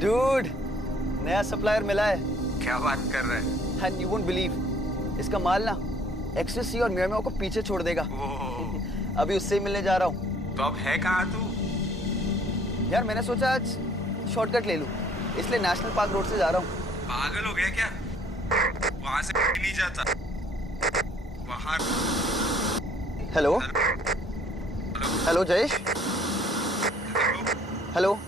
Dude, नया supplier मिला है। क्या बात कर रहे हैं? एंड यू वोंट बिलीव, इसका माल ना एक्सटेसी और म्याओ को पीछे छोड़ देगा। अभी उससे ही मिलने जा रहा हूँ। तो अब है कहाँ तू? यार मैंने सोचा आज शॉर्टकट ले लूँ, इसलिए नेशनल पार्क रोड से जा रहा हूँ। पागल हो गया क्या? वहां से नहीं जाता वहां। Hello hello Jayesh, hello.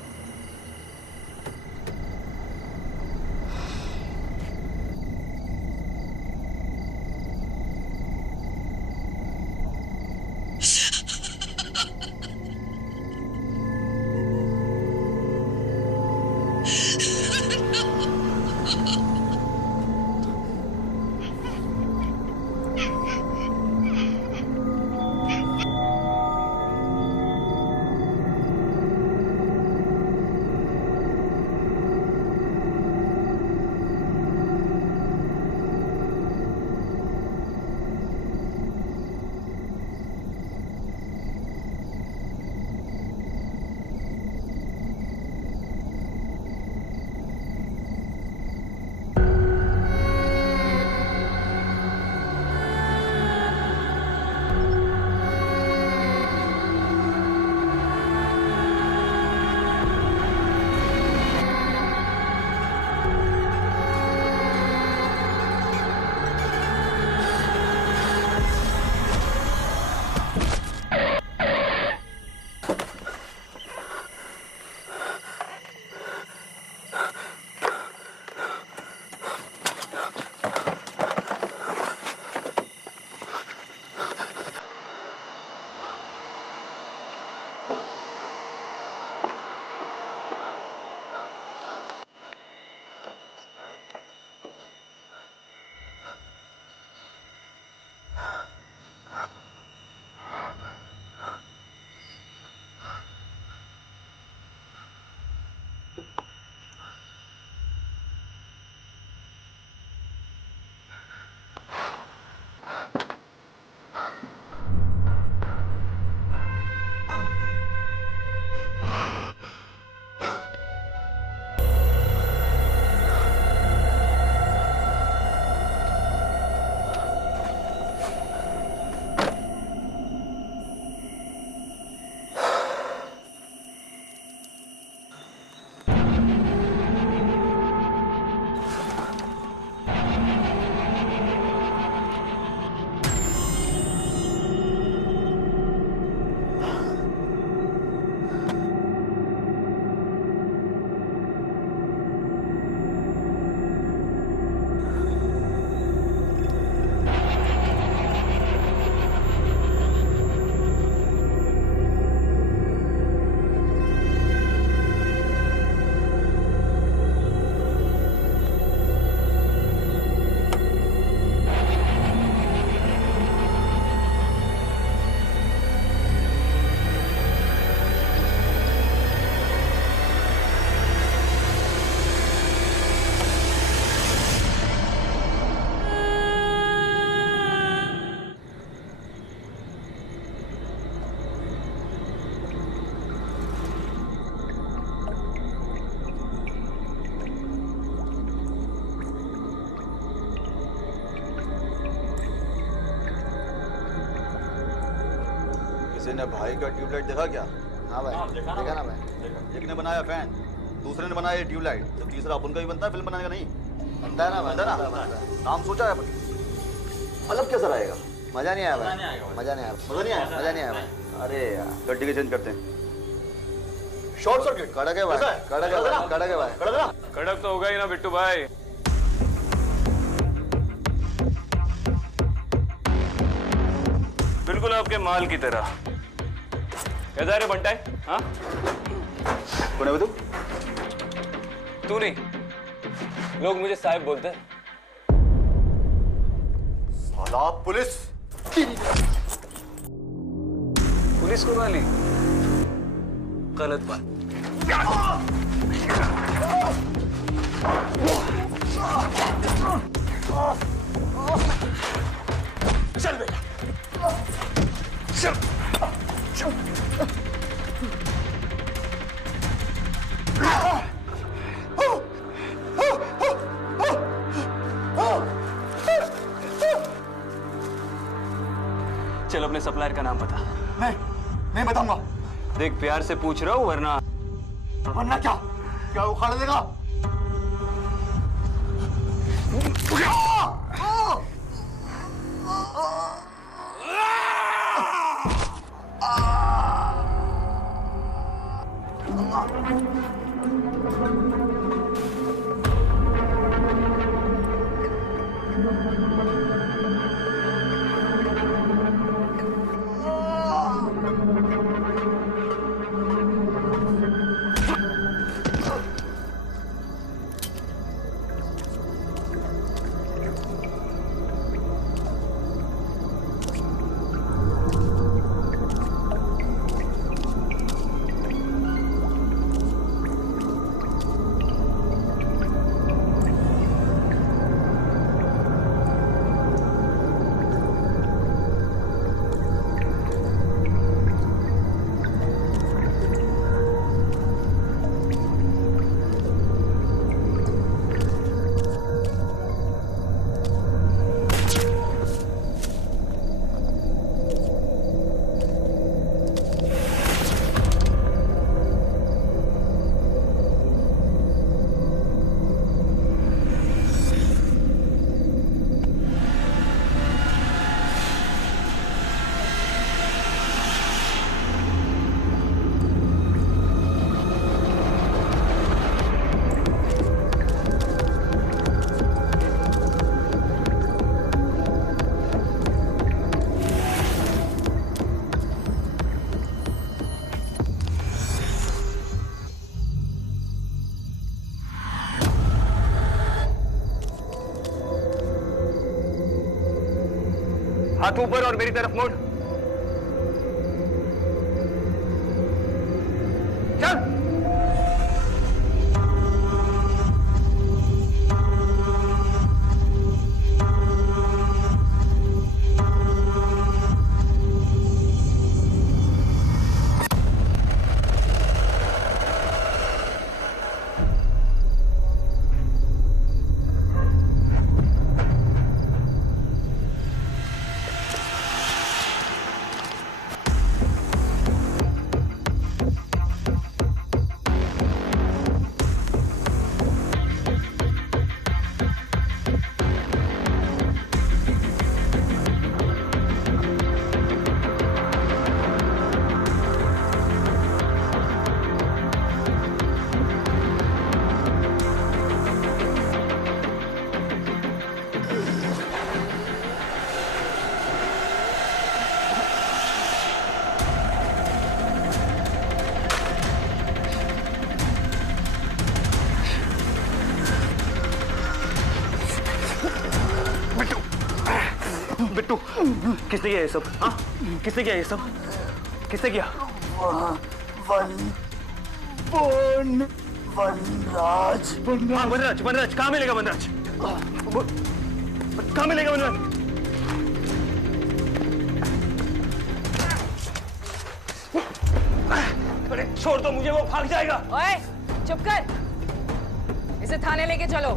किसी ने भाई का ट्यूबलाइट देखा क्या? हाँ भाई, देखा ना भाई। एक ने बनाया फैन, दूसरे ने बनाया ट्यूबलाइट, तो तीसरा अपन का भी बनता है फिल्म बनाने का नहीं बनता है ना, बनता है ना। नाम सोचा है अपन, मतलब कैसा रहेगा? मजा नहीं आया भाई, मजा नहीं आया, मजा नहीं आया, मजा नहीं आया भाई। अरे यार गड्डी के चेंज करते हैं। शॉर्ट सर्किट कड़क है भाई, कड़क है भाई, कड़क है भाई। कड़क तो होगा ही ना बिट्टू भाई। बिल्कुल आपके माल की तरह। कैसा रे बंटाई? हाँ? कौन है तू? तू नहीं, लोग मुझे साहिब बोलते हैं। साला पुलिस! पुलिस को गाली? गलत बात। चल बेटा, चल चल। अपने सप्लायर का नाम बता। नहीं बताऊंगा। देख प्यार से पूछ रहा हूँ, वरना वरना क्या उखाड़ देगा? हाथ ऊपर और मेरी तरफ मोड़। चल। बिट्टू, किसने किया ये सब? हाँ, किसने किया ये सब? किसने किया? वनराज। हाँ, वनराज कहाँ मिलेगा? वनराज कहाँ मिलेगा? वनराज अरे छोड़ दो मुझे, वो भाग जाएगा। ओए, चुप कर। इसे थाने लेके चलो।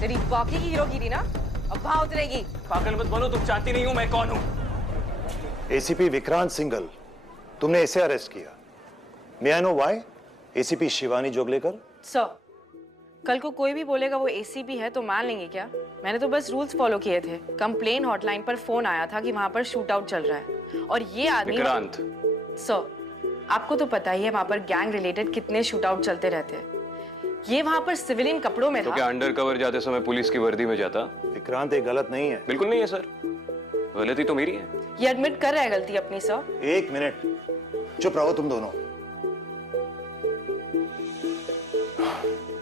तेरी बाकी की हीरोगिरी ना अब वहां उतरेगी। पागल मत बनो, तुम जानती नहीं हो मैं कौन हूँ। एसीपी विक्रांत सिंघल, तुमने इसे अरेस्ट किया। May I know why? ACP Shivani Joglekar. Sir, कल को कोई भी बोलेगा वो एसीपी है तो मान लेंगे क्या? मैंने तो बस रूल्स फॉलो किए थे। कंप्लेन हॉटलाइन पर फोन आया था कि वहां पर शूट आउट चल रहा है और ये आदमी विक्रांत। सर, आपको तो पता ही है वहां पर गैंग रिलेटेड कितने शूट आउट चलते रहते हैं। ये वहां पर सिविलियन कपड़ों में तो था। क्या अंडर कवर जाते समय पुलिस की वर्दी में जाता? विक्रांत, ये गलत नहीं है। बिल्कुल नहीं है सर, गलती तो मेरी है। ये एडमिट कर रहा है गलती अपनी। सर एक मिनट, चुप रहो तुम दोनों।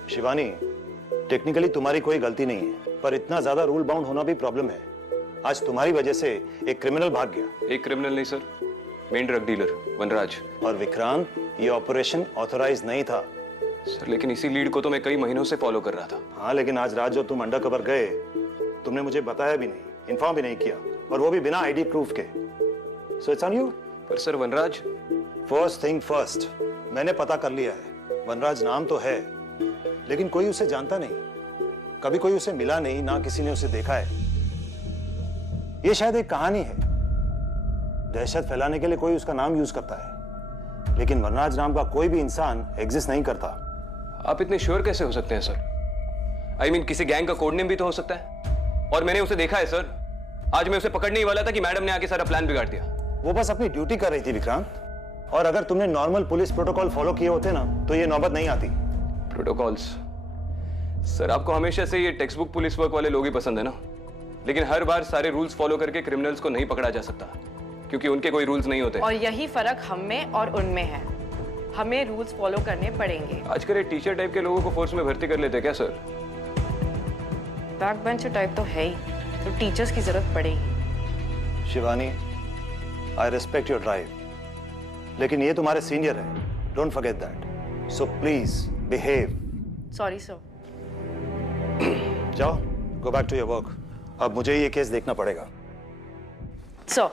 शिवानी, टेक्निकली तुम्हारी कोई गलती नहीं है, पर इतना ज्यादा रूल बाउंड होना भी प्रॉब्लम है। आज तुम्हारी वजह से एक क्रिमिनल भाग गया। एक क्रिमिनल नहीं सर, मेन ड्रग डीलर वनराज। और विक्रांत, ये ऑपरेशन ऑथराइज नहीं था। सर लेकिन इसी लीड को तो मैं कई महीनों से फॉलो कर रहा था। हाँ, लेकिन आज रात जो तुम अंडर कवर गए, तुमने मुझे बताया भी नहीं, इन्फॉर्म भी नहीं किया, और वो भी बिना आईडी प्रूफ के। So it's on you. पर सर वनराज, फर्स्ट थिंग फर्स्ट, मैंने पता कर लिया है। वनराज नाम तो है, लेकिन कोई उसे जानता नहीं, कभी कोई उसे मिला नहीं, ना किसी ने उसे देखा है। ये शायद एक कहानी है, दहशत फैलाने के लिए कोई उसका नाम यूज करता है, लेकिन वनराज नाम का कोई भी इंसान एग्जिस्ट नहीं करता। आप इतने श्योर कैसे हो सकते हैं सर? I mean, किसी गैंग का कोड नेम भी तो हो सकता है, और मैंने उसे देखा है सर। आज मैं उसे पकड़ने ही वाला था कि मैडम ने आके सारा प्लान बिगाड़ दिया। वो बस अपनी ड्यूटी कर रही थी विक्रांत, और अगर तुमने नॉर्मल पुलिस प्रोटोकॉल फॉलो किए होते ना तो ये नौबत नहीं आती। प्रोटोकॉल्स? सर, आपको हमेशा से ये टेक्स्ट बुक पुलिस वर्क वाले लोग ही पसंद है ना, लेकिन हर बार सारे रूल्स फॉलो करके क्रिमिनल्स को नहीं पकड़ा जा सकता, क्योंकि उनके कोई रूल्स नहीं होते। और यही फर्क हम में और उनमें है। हमें रूल्स फॉलो करने पड़ेंगे। आजकल ये टीचर टाइप के लोगों को फोर्स में भर्ती कर लेते हैं क्या सर? बैक बेंचर टाइप तो है ही, तो टीचर्स की जरूरत पड़ेगी। Shivani, I respect your drive, लेकिन ये तुम्हारे सीनियर है, don't forget that. So please behave. Sorry sir. जाओ, go back to your work. अब मुझे ये केस देखना पड़ेगा। सर,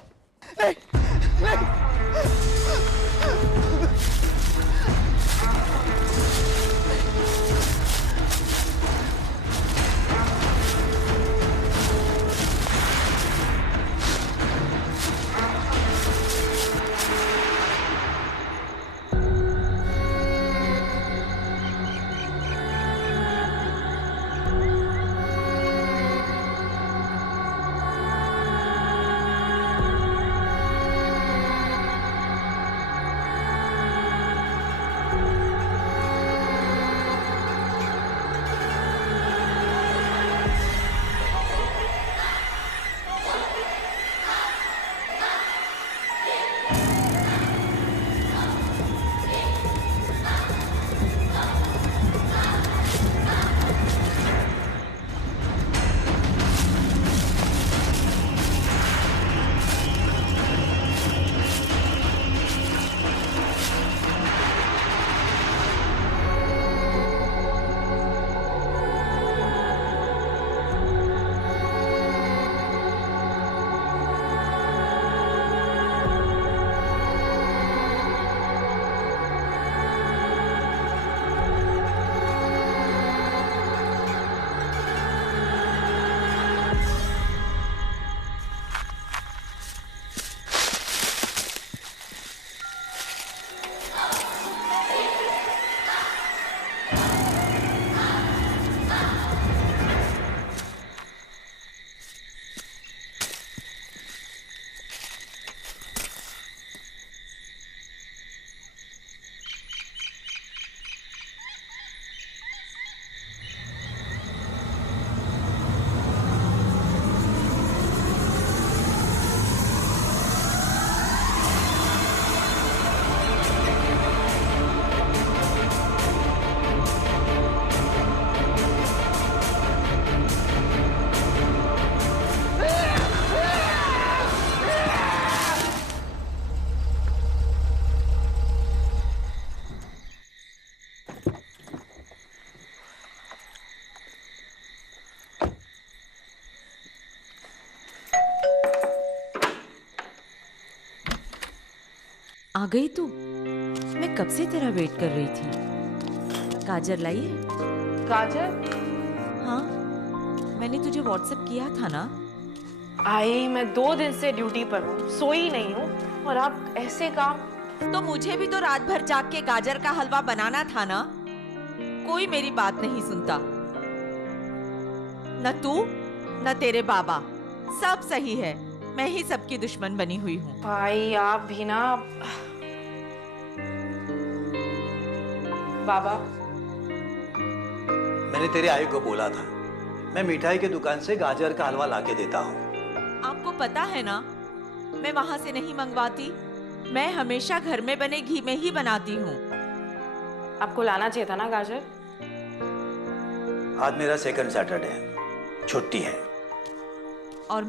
आ गई तू? मैं कब से तेरा वेट कर रही थी। गाजर लाई है? गाजर? हाँ, मैंने तुझे व्हाट्सएप किया था ना। आई, मैं 2 दिन से ड्यूटी पर हूँ, सोई नहीं हूँ, और आप ऐसे काम। तो मुझे भी तो रात भर जाग के गाजर का हलवा बनाना था ना। कोई मेरी बात नहीं सुनता, न तू न तेरे बाबा। सब सही है, मैं ही सबकी दुश्मन बनी हुई हूँ। भाई आप भी ना। बाबा, मैंने तेरे आई को बोला था, मैं मिठाई की दुकान से गाजर का हलवा लाके देता हूँ। आपको पता है ना, मैं वहां से नहीं मंगवाती। मैं हमेशा घर में बने घी में ही बनाती हूँ। आपको लाना चाहिए था ना गाजर। आज मेरा सेकंड सैटरडे है, छुट्टी है। और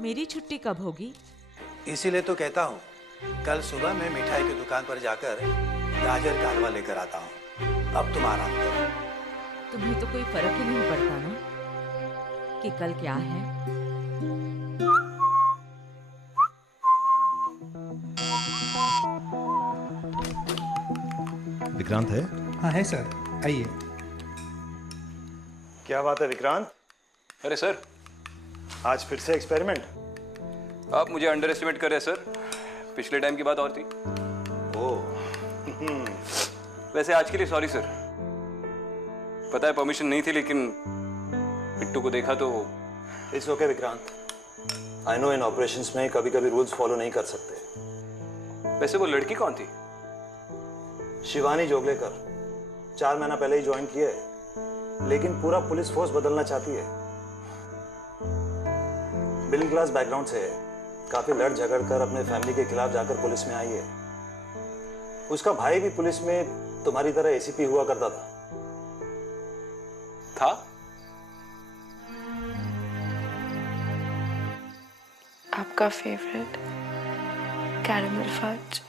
मेरी छुट्टी कब होगी? इसीलिए तो कहता हूँ, कल सुबह मैं मिठाई की दुकान पर जाकर गाजर का हलवा लेकर आता हूँ। अब तुम आराम करो। तुम्हें तो कोई फर्क ही नहीं पड़ता ना कि कल क्या है। विक्रांत है? हाँ है सर, आइए। क्या बात है विक्रांत? अरे सर, आज फिर से एक्सपेरिमेंट? आप मुझे अंडर एस्टिमेट कर रहे हैं सर। पिछले टाइम की बात और थी। ओह वैसे आज के लिए सॉरी सर। पता है परमिशन नहीं थी, लेकिन पिट्टू को देखा तो। It's okay Vikrant. I know in operations में कभी कभी रूल्स फॉलो नहीं कर सकते। वैसे वो लड़की कौन थी? शिवानी जोगलेकर 4 महीना पहले ही ज्वाइन किए, लेकिन पूरा पुलिस फोर्स बदलना चाहती है। मिडिल क्लास बैकग्राउंड से है, काफी लड़ झगड़ कर अपने फैमिली के खिलाफ जाकर पुलिस में आई है। उसका भाई भी पुलिस में तुम्हारी तरह एसीपी हुआ करता था? आपका favourite caramel fudge.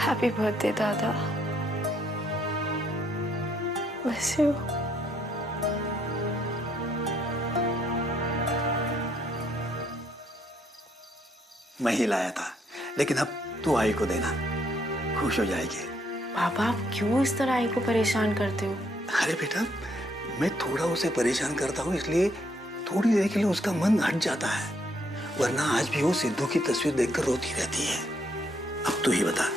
Happy birthday दादा। Miss you. मैं ही लाया था, लेकिन अब तू आई को देना, खुश हो जाएगी। पापा आप क्यों इस तरह आई को परेशान करते हो? अरे बेटा, मैं थोड़ा उसे परेशान करता हूँ इसलिए थोड़ी देर के लिए उसका मन हट जाता है, वरना आज भी वो सिद्धू की तस्वीर देखकर रोती रहती है। अब तू ही बता,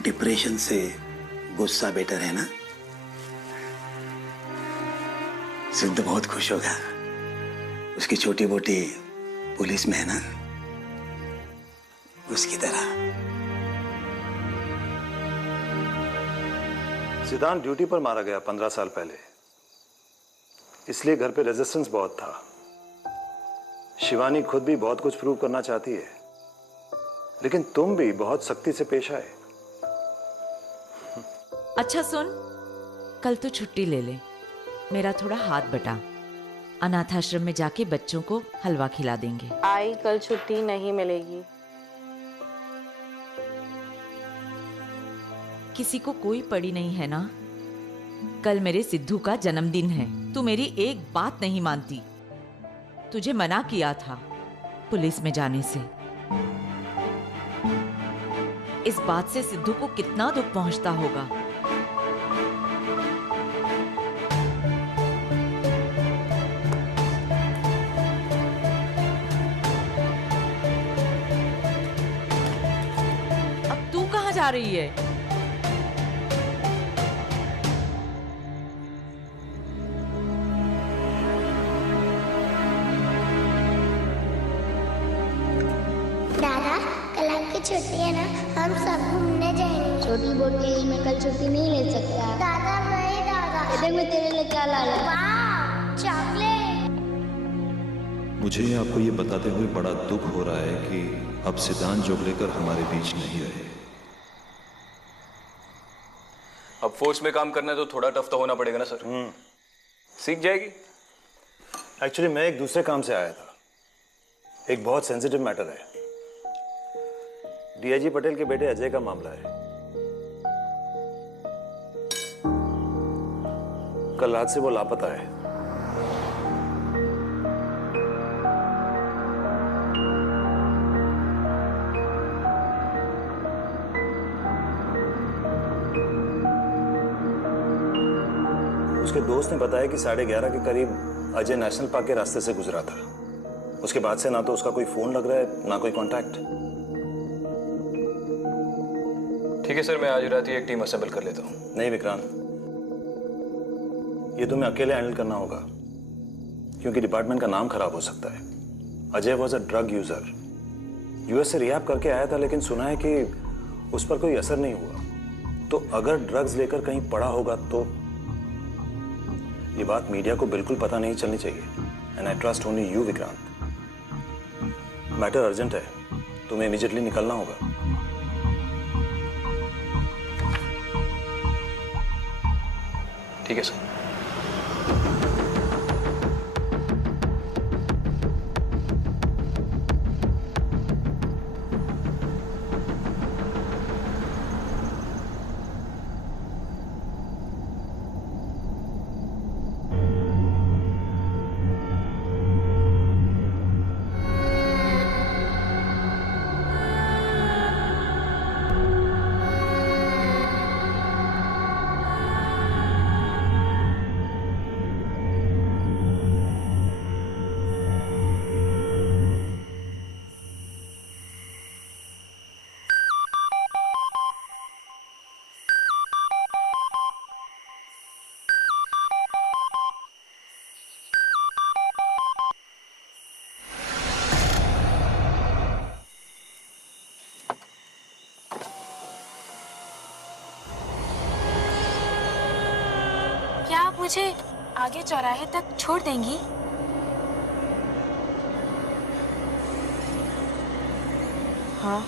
डिप्रेशन से गुस्सा बेटर है ना? सिद्धू बहुत खुश होगा, उसकी छोटी मोटी पुलिस में है ना, उसकी तरह। सिद्धांत ड्यूटी पर मारा गया 15 साल पहले, इसलिए घर पे रेजिस्टेंस बहुत था। शिवानी खुद भी बहुत कुछ प्रूव करना चाहती है, लेकिन तुम भी बहुत सख्ती से पेश आए। अच्छा सुन, कल तो छुट्टी ले ले, मेरा थोड़ा हाथ बटा। अनाथ आश्रम में जाके बच्चों को हलवा खिला देंगे। आई कल छुट्टी नहीं मिलेगी। किसी को कोई पड़ी नहीं है ना? कल मेरे सिद्धू का जन्मदिन है, तू मेरी एक बात नहीं मानती। तुझे मना किया था पुलिस में जाने से। इस बात से सिद्धू को कितना दुख पहुंचता होगा। अब तू कहाँ जा रही है? दादा, कल आपकी छुट्टी है ना, हम सब घूमने जाएंगे। छोटी बोल के लिए मैं कल छुट्टी नहीं ले सकता। दादा नहीं दादा, इधर मैं तेरे लिए क्या लाया? वाह, चॉकलेट। मुझे आपको ये बताते हुए बड़ा दुख हो रहा है कि अब सिद्धांत जोगलेकर हमारे बीच नहीं रहे। अब फोर्स में काम करना है तो थोड़ा टफ तो होना पड़ेगा ना सर। सीख जाएगी। एक्चुअली मैं एक दूसरे काम से आया था, एक बहुत सेंसिटिव मैटर है। डीआईजी पटेल के बेटे अजय का मामला है। कल रात से वो लापता है। उसके दोस्त ने बताया कि 11:30 के करीब अजय नेशनल पार्क के रास्ते से गुजरा था। उसके बाद से ना तो उसका कोई फोन लग रहा है, ना कोई कांटेक्ट। ठीक है सर, मैं आज रात ही एक टीम असेंबल कर लेता हूँ। नहीं विक्रांत, ये तुम्हें अकेले हैंडल करना होगा, क्योंकि डिपार्टमेंट का नाम खराब हो सकता है। Ajay was a drug user, US से रिहैब करके आया था, लेकिन सुना है कि उस पर कोई असर नहीं हुआ। तो अगर ड्रग्स लेकर कहीं पड़ा होगा तो ये बात मीडिया को बिल्कुल पता नहीं चलनी चाहिए। And I trust only you Vikrant. Matter urgent है, तुम्हें इमीडिएटली निकलना होगा। ठीक है सर। मुझे आगे चौराहे तक छोड़ देंगी? हाँ।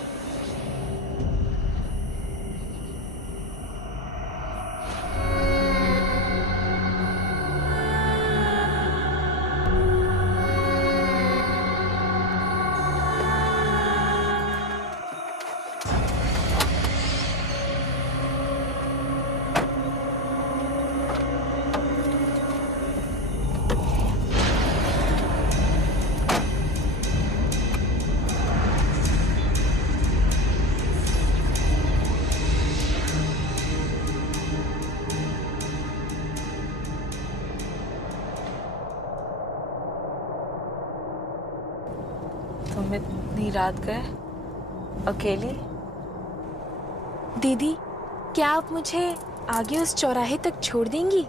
तुम इतनी रात गए अकेली? दीदी, क्या आप मुझे आगे उस चौराहे तक छोड़ देंगी?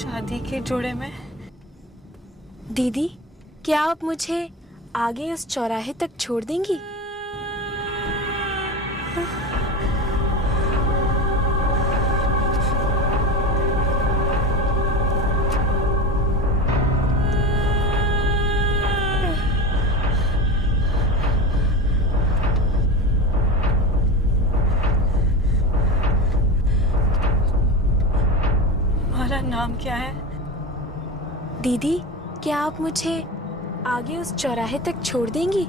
शादी के जोड़े में? दीदी, क्या आप मुझे आगे उस चौराहे तक छोड़ देंगी? तुम्हारा नाम क्या है? दीदी, क्या आप मुझे आगे उस चौराहे तक छोड़ देंगी?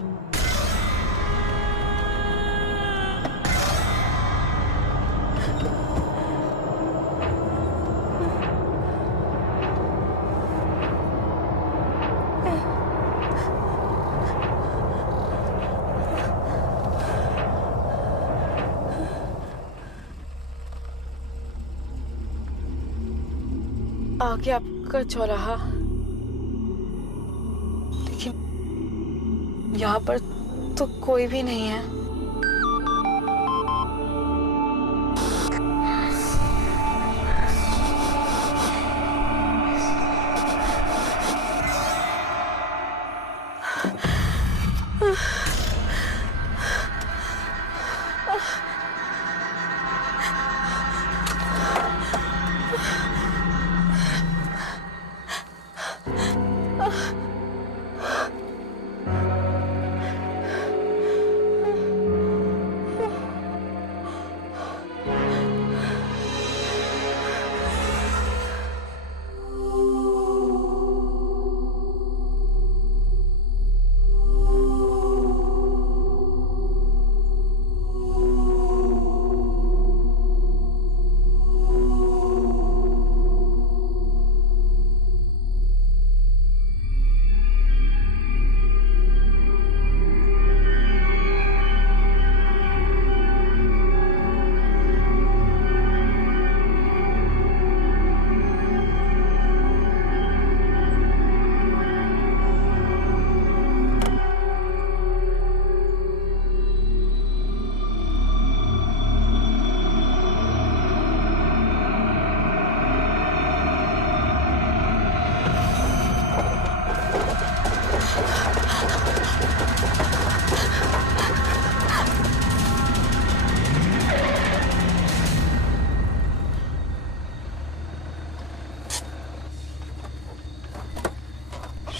आगे आपका चौराहा, लेकिन यहाँ पर तो कोई भी नहीं है।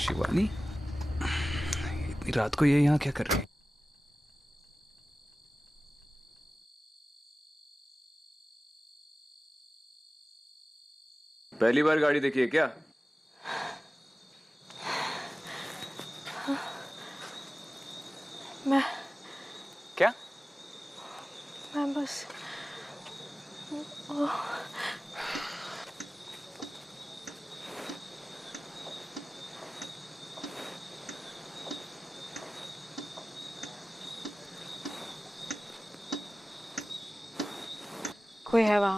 शिवानी, इतनी रात को ये यहाँ क्या कर रही है? पहली बार गाड़ी देखी है क्या? मैं क्या? मैं बस कोई है वहाँ?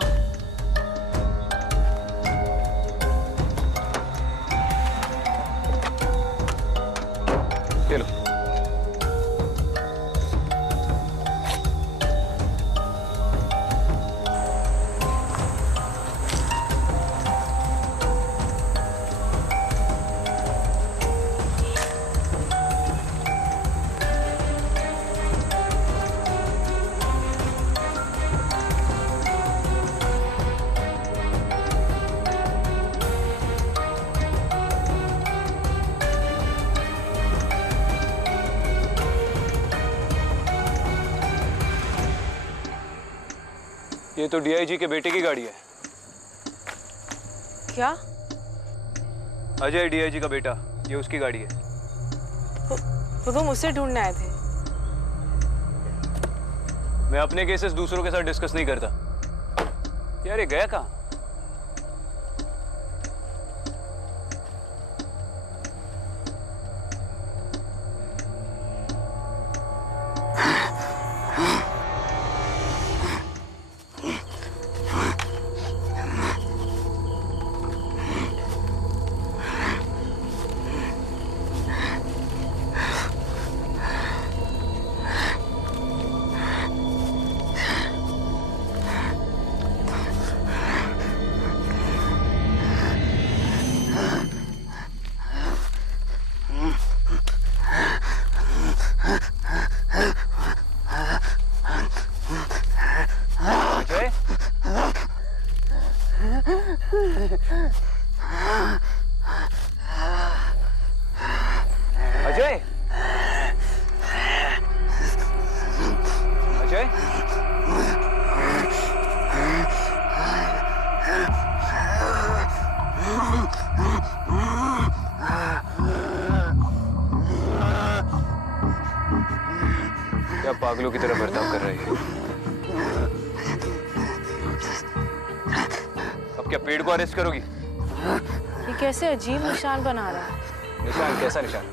ये लो। ये तो डीआईजी के बेटे की गाड़ी है। क्या? अजय डीआईजी का बेटा, ये उसकी गाड़ी है। वो तो मुझसे ढूंढने आए थे। मैं अपने केसेस दूसरों के साथ डिस्कस नहीं करता। यार ये गया कहाँ? अजय, अजय, क्या पागलों की तरह बर्ताव कर रही है? अब क्या पेड़ को अरेस्ट करोगी? ये कैसे अजीब निशान बना रहा है? निशान? कैसा निशान?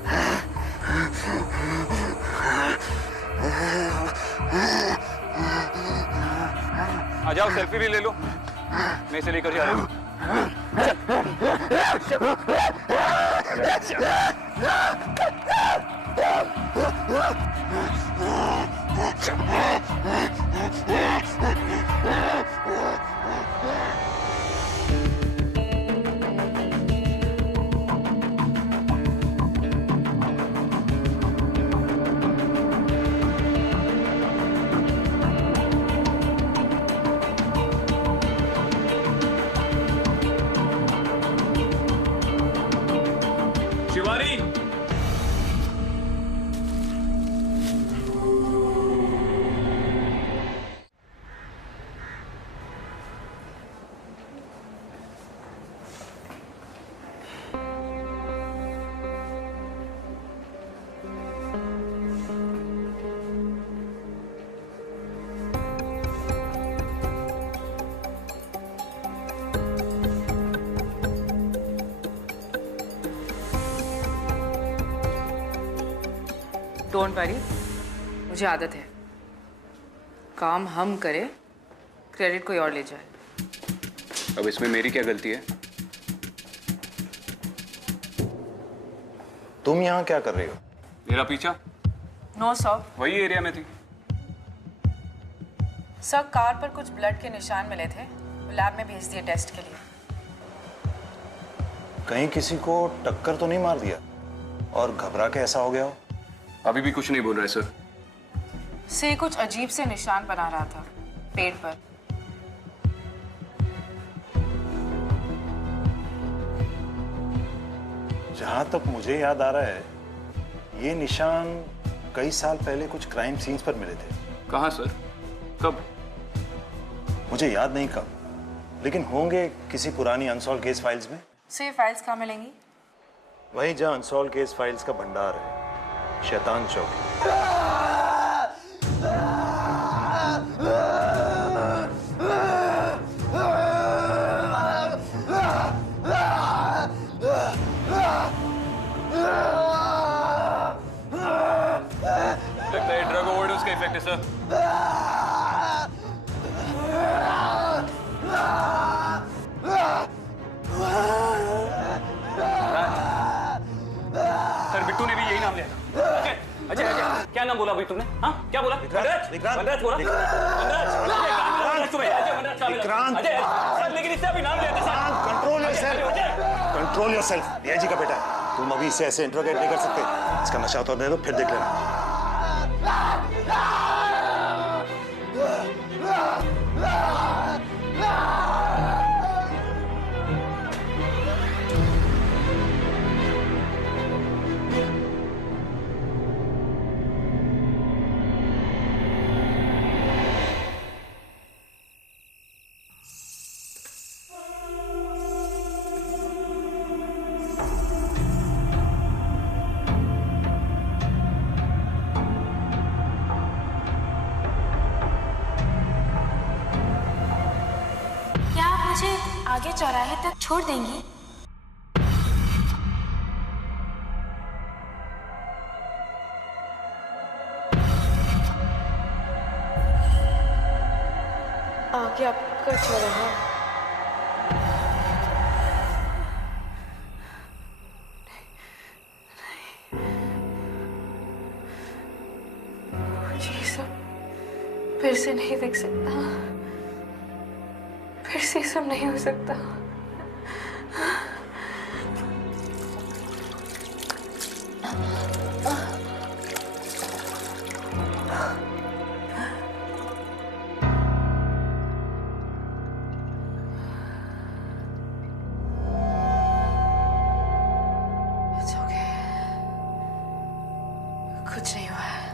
आ जाओ, सेल्फी भी ले लो। मैं इसे लेकर जा रहा हूँ। शिवानी, डोंट वरी, मुझे आदत है। काम हम करें, क्रेडिट कोई और ले जाए। अब इसमें मेरी क्या गलती है? तुम यहाँ क्या कर रही हो? मेरा पीछा? No sir. वही एरिया में थी। सर, कार पर कुछ ब्लड के निशान मिले थे, लैब में भेज दिए टेस्ट के लिए। कहीं किसी को टक्कर तो नहीं मार दिया और घबरा के ऐसा हो गया हो? अभी भी कुछ नहीं बोल रहे सर। से कुछ अजीब से निशान बना रहा था पेट पर। जहां तक मुझे याद आ रहा है, ये निशान कई साल पहले कुछ क्राइम सीन्स पर मिले थे। कहाँ सर? कब? मुझे याद नहीं कब, लेकिन होंगे किसी पुरानी अनसॉल्व केस फाइल्स में। से फाइल्स कहाँ मिलेंगी? वहीं जहां अनसॉल्व केस फाइल्स का भंडार है, शैतान चौक। लगता है ड्रग ओवरडोज का इफेक्ट है सर। सर, बिट्टू ने भी यही नाम लिया था। अजय, अजय, क्या नाम बोला भाई तुमने? हाँ, क्या बोला? वनराज बोला? सर, लेकिन इससे अभी नाम लिया था सर। Control yourself. डीआईजी का बेटा है, तुम अभी इसे ऐसे इंट्रोगेट नहीं कर सकते। इसका नशा तो दे दो, फिर देख लेना। चौराहे तक छोड़ देंगी? आगे आपका चौराहा। ये सब फिर से नहीं दिख सकता, फिर से सब नहीं हो सकता। It's okay. कुछ नहीं हुआ है।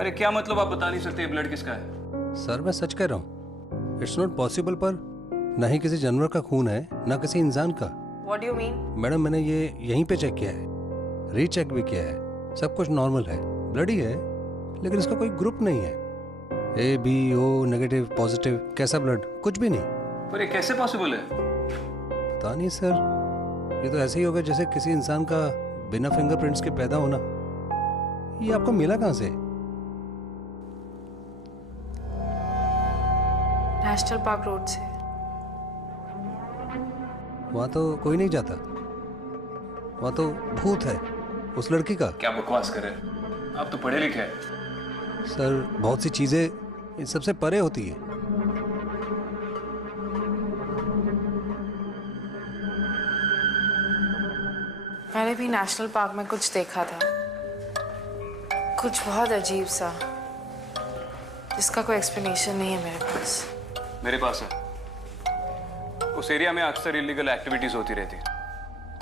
अरे क्या मतलब आप बता नहीं सकते ये ब्लड किसका है? सर मैं सच कह रहा हूँ, इट्स नॉट पॉसिबल, पर ना ही किसी जानवर का खून है ना किसी इंसान का। What do you mean? Madam मैंने ये यहीं पे चेक किया है, रीचेक भी किया है, सब कुछ नॉर्मल है, ब्लड ही है, लेकिन इसका कोई ग्रुप नहीं है। A B O negative positive कैसा ब्लड, कुछ भी नहीं। पर ये कैसे पॉसिबल है? पता नहीं सर, ये तो ऐसे ही होगा जैसे किसी इंसान का बिना फिंगरप्रिंट्स के पैदा होना। ये आपको मिला कहाँ से? नेशनल पार्क रोड से। वहाँ तो कोई नहीं जाता, वहाँ तो भूत है उस लड़की का। क्या बकवास कर रहे हैं? आप तो पढ़े लिखे हैं। सर बहुत सी चीजें इन सबसे परे होती है। मैंने भी नेशनल पार्क में कुछ देखा था, कुछ बहुत अजीब सा, जिसका कोई एक्सप्लेनेशन नहीं है मेरे पास। मेरे पास है। उस एरिया में अक्सर इलीगल एक्टिविटीज होती रहती है।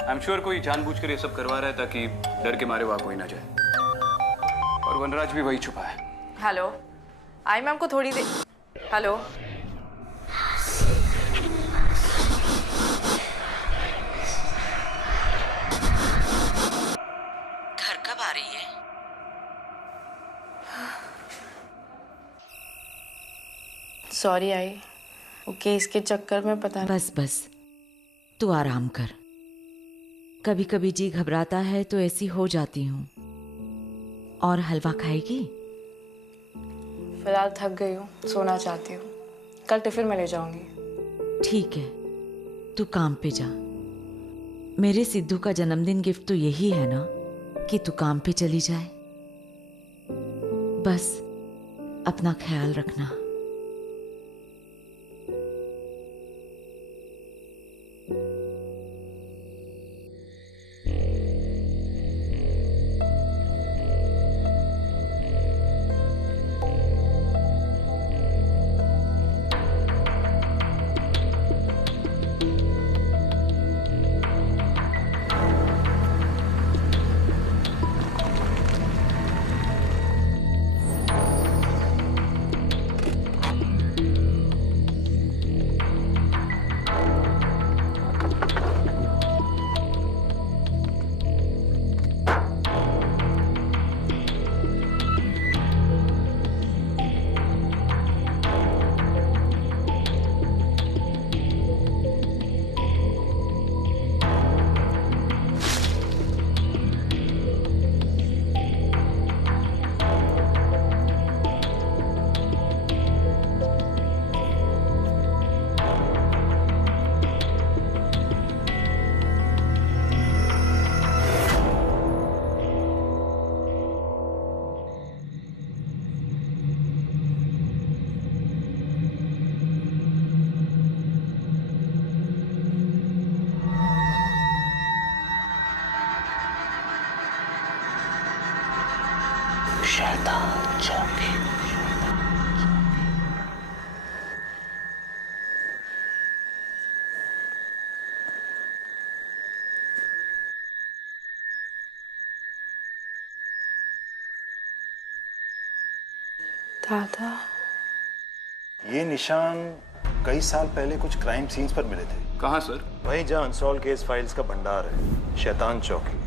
आई एम श्योर कोई जानबूझकर ये सब करवा रहा है ताकि डर के मारे वहां कोई ना जाए। और वनराज भी वही छुपा है। हेलो, आई मैम को थोड़ी देर। हेलो, घर कब आ रही है? सॉरी आई, वो केस के चक्कर में पता नहीं। बस बस, तू आराम कर। कभी कभी जी घबराता है तो ऐसी हो जाती हूँ। और हलवा खाएगी? फिलहाल थक गई हूँ, सोना चाहती हूँ। कल टिफिन में ले जाऊंगी। ठीक है, तू काम पे जा। मेरे सिद्धू का जन्मदिन गिफ्ट तो यही है ना कि तू काम पे चली जाए। बस अपना ख्याल रखना। शैतान चौकी। दादा, ये निशान कई साल पहले कुछ क्राइम सीन्स पर मिले थे। कहाँ सर? वहीं जहाँ अनसॉल्व केस फाइल्स का भंडार है, शैतान चौकी।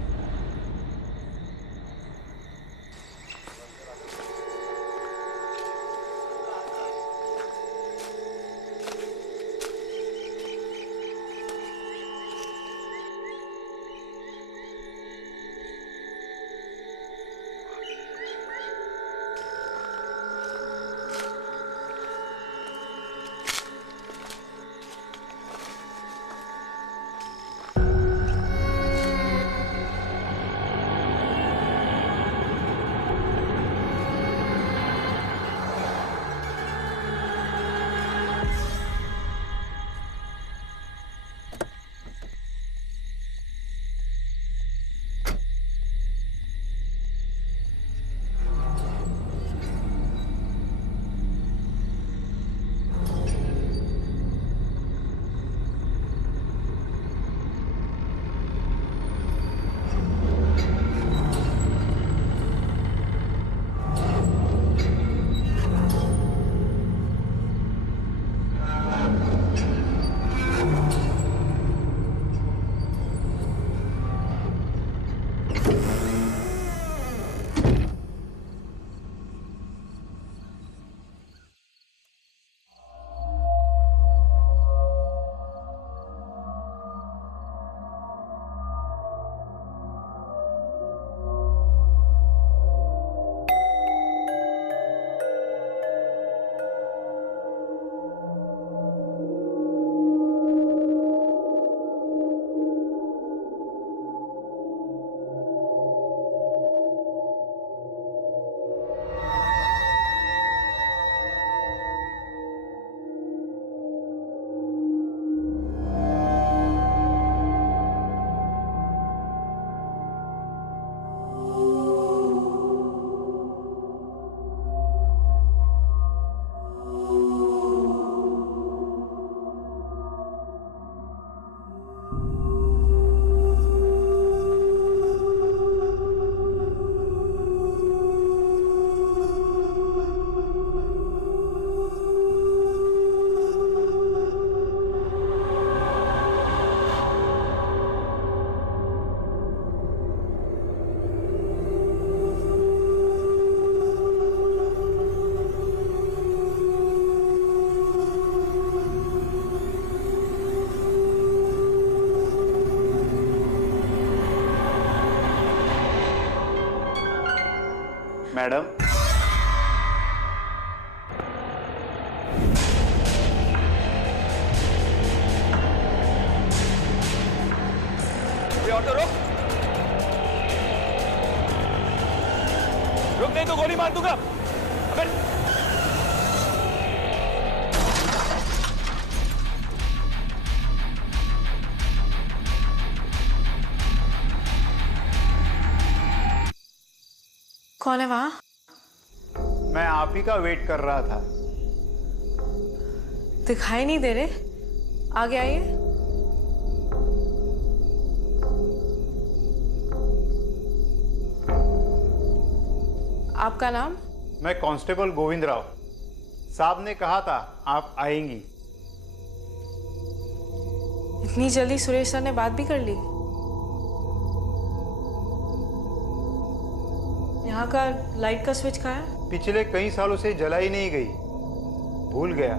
मैडम। ऑटो रुक, रुक नहीं तो गोली मार दूंगा। अबे कौन है वहां? मैं आप ही का वेट कर रहा था। दिखाई नहीं दे रहे, आगे आइए। आपका नाम? मैं कांस्टेबल गोविंद राव। साहब ने कहा था आप आएंगी। इतनी जल्दी सुरेश सर ने बात भी कर ली? यहाँ का लाइट का स्विच कहाँ है? पिछले कई सालों से जला ही नहीं गई, भूल गया।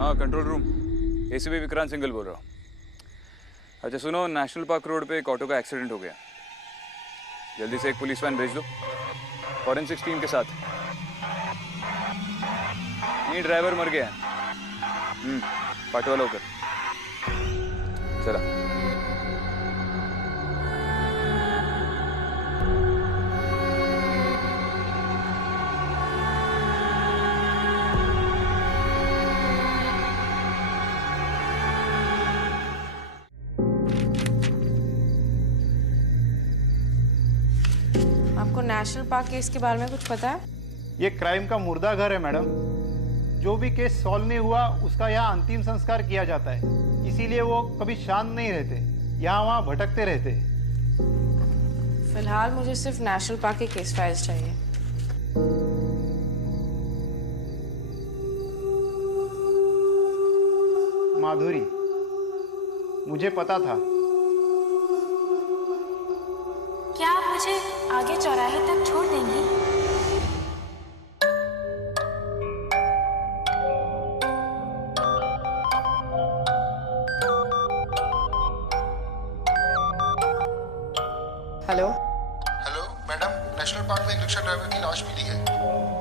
हाँ, control room, ACP Vikrant Singhal बोल रहा हूँ। अच्छा सुनो, नेशनल पार्क रोड पे एक ऑटो का एक्सीडेंट हो गया। जल्दी से एक पुलिस वैन भेज दो फॉरेंसिक्स टीम के साथ। नहीं, ड्राइवर मर गया है। पाटवाला होकर चला। आपको नेशनल पार्क केस के बारे में कुछ पता है? ये क्राइम का मुर्दा घर है मैडम। जो भी केस सॉल्व नहीं हुआ उसका यहाँ अंतिम संस्कार किया जाता है, इसीलिए वो कभी शांत नहीं रहते, यहाँ वहाँ भटकते रहते। फिलहाल मुझे सिर्फ नेशनल पार्क के केस फाइल्स चाहिए। माधुरी, मुझे पता था। क्या आप मुझे आगे चौराहे तक छोड़ देंगी? Hello hello madam, national park में एक रिक्शा ड्राइवर की लाश मिली है।